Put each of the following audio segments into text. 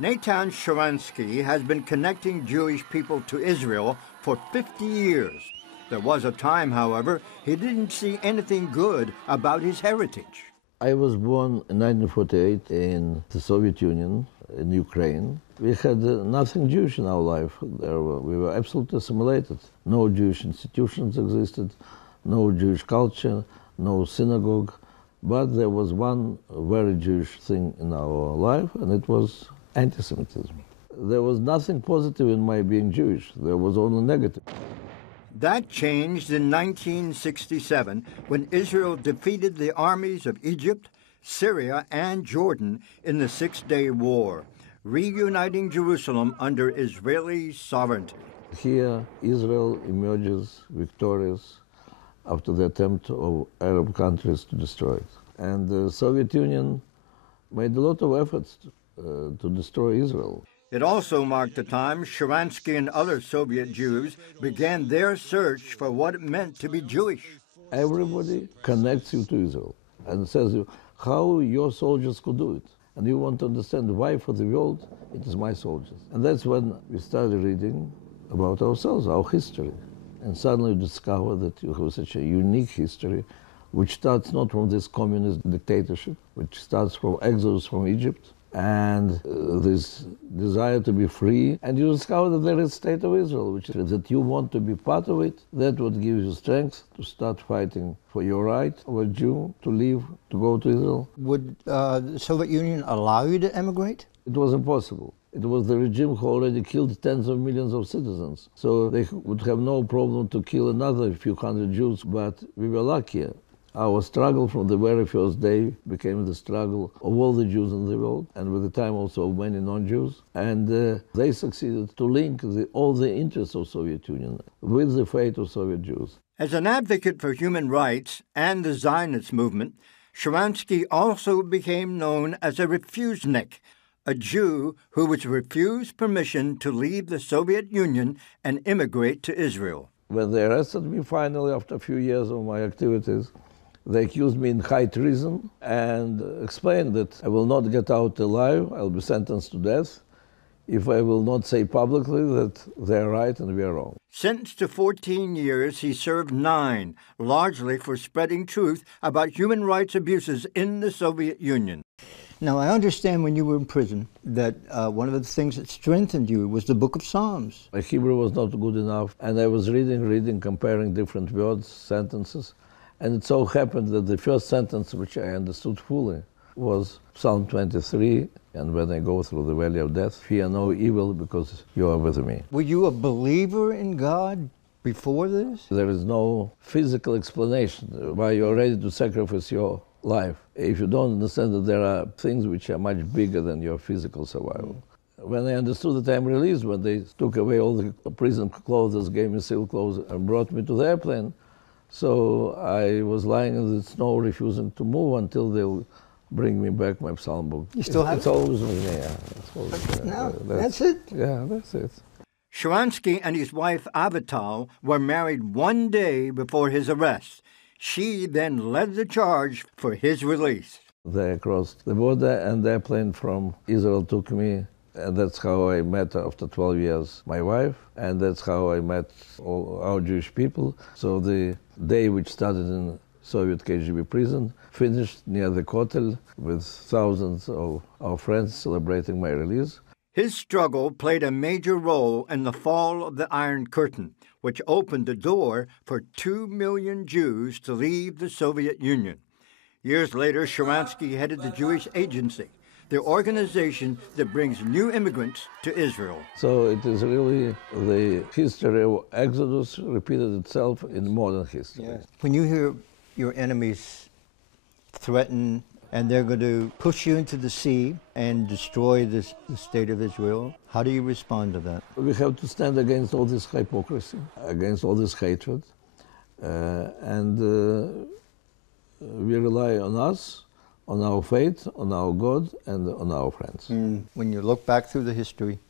Natan Sharansky has been connecting Jewish people to Israel for 50 years. There was a time, however, he didn't see anything good about his heritage. I was born in 1948 in the Soviet Union, in Ukraine. We had nothing Jewish in our life. We were absolutely assimilated. No Jewish institutions existed, no Jewish culture, no synagogue. But there was one very Jewish thing in our life, and it was anti-Semitism. There was nothing positive in my being Jewish. There was only negative. That changed in 1967 when Israel defeated the armies of Egypt, Syria, and Jordan in the Six-Day War, reuniting Jerusalem under Israeli sovereignty. Here, Israel emerges victorious after the attempt of Arab countries to destroy it. And the Soviet Union made a lot of efforts to destroy Israel. It also marked the time Sharansky and other Soviet Jews began their search for what it meant to be Jewish. Everybody connects you to Israel and says how your soldiers could do it. And you want to understand why for the world it is my soldiers. And that's when we started reading about ourselves, our history. And suddenly you discover that you have such a unique history, which starts not from this communist dictatorship, which starts from exodus from Egypt, and this desire to be free. And you discover that there is a state of Israel, which is that you want to be part of it. That what gives you strength to start fighting for your right of a Jew to leave, to go to Israel. Would the Soviet Union allow you to emigrate? It was impossible. It was the regime who already killed tens of millions of citizens. So they would have no problem to kill another few hundred Jews, but we were lucky. Our struggle from the very first day became the struggle of all the Jews in the world, and with the time also of many non-Jews. And they succeeded to link all the interests of Soviet Union with the fate of Soviet Jews. As an advocate for human rights and the Zionist movement, Sharansky also became known as a refusenik, a Jew who was refused permission to leave the Soviet Union and immigrate to Israel. When they arrested me finally after a few years of my activities, they accused me in high treason and explained that I will not get out alive, I'll be sentenced to death, if I will not say publicly that they're right and we are wrong. Sentenced to 14 years, he served 9, largely for spreading truth about human rights abuses in the Soviet Union. Now, I understand when you were in prison that one of the things that strengthened you was the Book of Psalms. My Hebrew was not good enough, and I was reading, comparing different words, sentences. And it so happened that the first sentence which I understood fully was Psalm 23, and when I go through the valley of death, fear no evil because you are with me. Were you a believer in God before this? There is no physical explanation why you are ready to sacrifice your life if you don't understand that there are things which are much bigger than your physical survival. When I understood that I'm released, when they took away all the prison clothes, gave me civil clothes, and brought me to the airplane, so I was lying in the snow, refusing to move until they'll bring me back my psalm book. You still have it? It's always with me, yeah. No, that's it? Yeah, that's it. Sharansky and his wife Avital were married one day before his arrest. She then led the charge for his release. They crossed the border and the airplane from Israel took me. And that's how I met, after 12 years, my wife. And that's how I met all our Jewish people. So the day which started in Soviet KGB prison finished near the Kotel with thousands of our friends celebrating my release. His struggle played a major role in the fall of the Iron Curtain, which opened the door for 2 million Jews to leave the Soviet Union. Years later, Sharansky headed the Jewish Agency, the organization that brings new immigrants to Israel. So it is really the history of Exodus repeated itself in modern history. Yeah. When you hear your enemies threaten and they're going to push you into the sea and destroy the state of Israel, how do you respond to that? We have to stand against all this hypocrisy, against all this hatred, and we rely on us, on our faith, on our God, and on our friends. When you look back through the history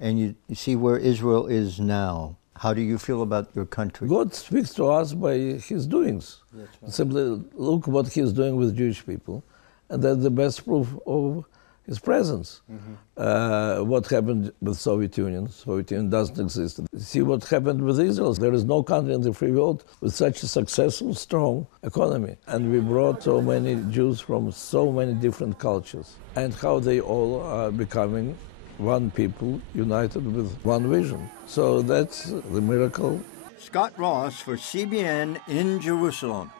and you see where Israel is now, how do you feel about your country? God speaks to us by His doings. Right. Simply look what He's doing with Jewish people, and that's the best proof of his presence. What happened with Soviet Union? Soviet Union doesn't exist. See what happened with Israel. There is no country in the free world with such a successful, strong economy. And we brought so many Jews from so many different cultures. And how they all are becoming one people united with one vision. So that's the miracle. Scott Ross for CBN in Jerusalem.